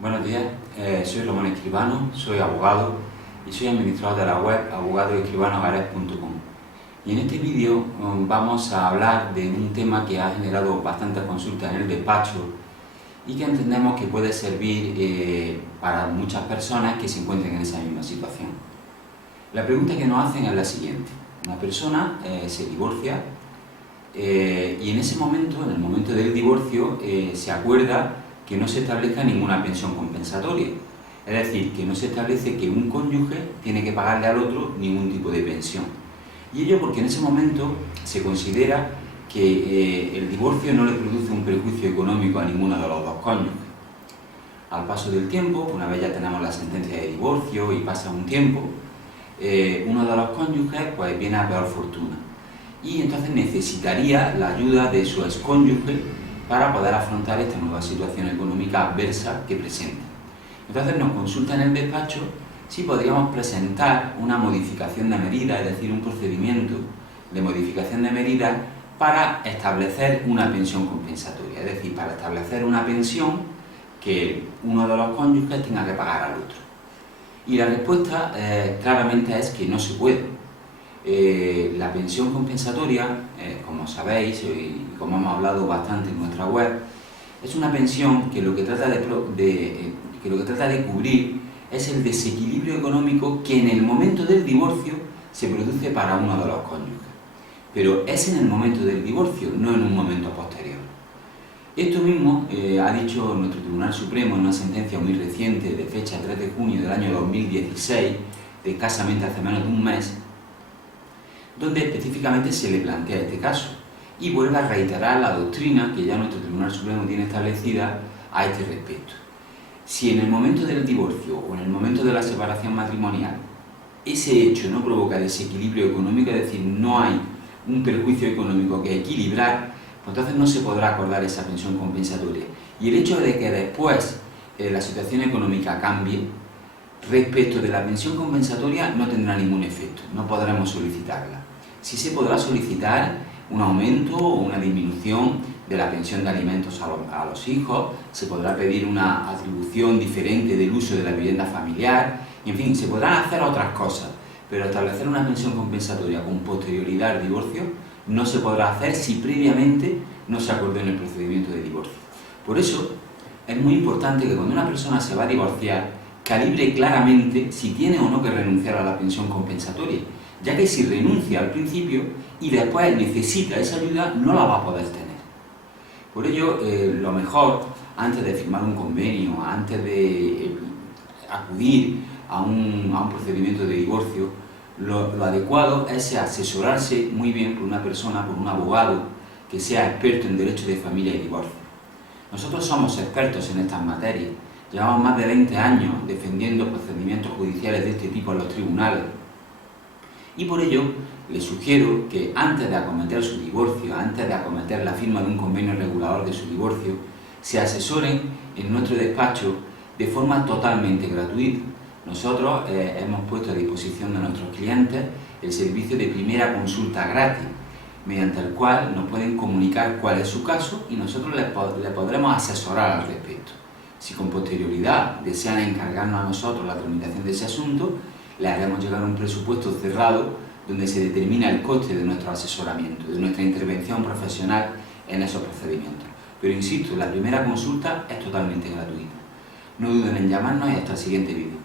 Buenos días, soy Ramón Escribano, soy abogado y soy administrador de la web abogadoescribanogares.com. Y en este vídeo vamos a hablar de un tema que ha generado bastantes consultas en el despacho y que entendemos que puede servir para muchas personas que se encuentren en esa misma situación. La pregunta que nos hacen es la siguiente: una persona se divorcia y en ese momento, en el momento del divorcio, se acuerda que no se establezca ninguna pensión compensatoria. Es decir, que no se establece que un cónyuge tiene que pagarle al otro ningún tipo de pensión. Y ello porque en ese momento se considera que el divorcio no le produce un perjuicio económico a ninguno de los dos cónyuges. Al paso del tiempo, una vez ya tenemos la sentencia de divorcio y pasa un tiempo, uno de los cónyuges pues viene a peor fortuna y entonces necesitaría la ayuda de su excónyuge para poder afrontar esta nueva situación económica adversa que presenta. Entonces nos consulta en el despacho si podríamos presentar una modificación de medida, es decir, un procedimiento de modificación de medida para establecer una pensión compensatoria, es decir, para establecer una pensión que uno de los cónyuges tenga que pagar al otro. Y la respuesta claramente es que no se puede. La pensión compensatoria, como sabéis y como hemos hablado bastante en nuestra web, es una pensión que lo que trata de cubrir es el desequilibrio económico que en el momento del divorcio se produce para uno de los cónyuges. Pero es en el momento del divorcio, no en un momento posterior. Esto mismo ha dicho nuestro Tribunal Supremo en una sentencia muy reciente de fecha 3 de junio del año 2016, de escasamente hace menos de un mes, donde específicamente se le plantea este caso y vuelve a reiterar la doctrina que ya nuestro Tribunal Supremo tiene establecida a este respecto. Si en el momento del divorcio o en el momento de la separación matrimonial ese hecho no provoca desequilibrio económico, es decir, no hay un perjuicio económico que equilibrar, pues entonces no se podrá acordar esa pensión compensatoria. Y el hecho de que después la situación económica cambie, respecto de la pensión compensatoria no tendrá ningún efecto, no podremos solicitarla. Sí se podrá solicitar un aumento o una disminución de la pensión de alimentos a los hijos, se podrá pedir una atribución diferente del uso de la vivienda familiar, y en fin, se podrán hacer otras cosas, pero establecer una pensión compensatoria con posterioridad al divorcio no se podrá hacer si previamente no se acordó en el procedimiento de divorcio. Por eso es muy importante que cuando una persona se va a divorciar calibre claramente si tiene o no que renunciar a la pensión compensatoria, ya que si renuncia al principio y después necesita esa ayuda, no la va a poder tener. Por ello, lo mejor, antes de firmar un convenio, antes de acudir a un procedimiento de divorcio, lo adecuado es asesorarse muy bien por una persona, por un abogado que sea experto en derecho de familia y divorcio. Nosotros somos expertos en estas materias. Llevamos más de 20 años defendiendo procedimientos judiciales de este tipo en los tribunales y por ello les sugiero que antes de acometer su divorcio, antes de acometer la firma de un convenio regulador de su divorcio, se asesoren en nuestro despacho de forma totalmente gratuita. Nosotros hemos puesto a disposición de nuestros clientes el servicio de primera consulta gratis, mediante el cual nos pueden comunicar cuál es su caso y nosotros le podremos asesorar al respecto. Si con posterioridad desean encargarnos a nosotros la tramitación de ese asunto, les haremos llegar un presupuesto cerrado donde se determina el coste de nuestro asesoramiento, de nuestra intervención profesional en esos procedimientos. Pero insisto, la primera consulta es totalmente gratuita. No duden en llamarnos y hasta el siguiente vídeo.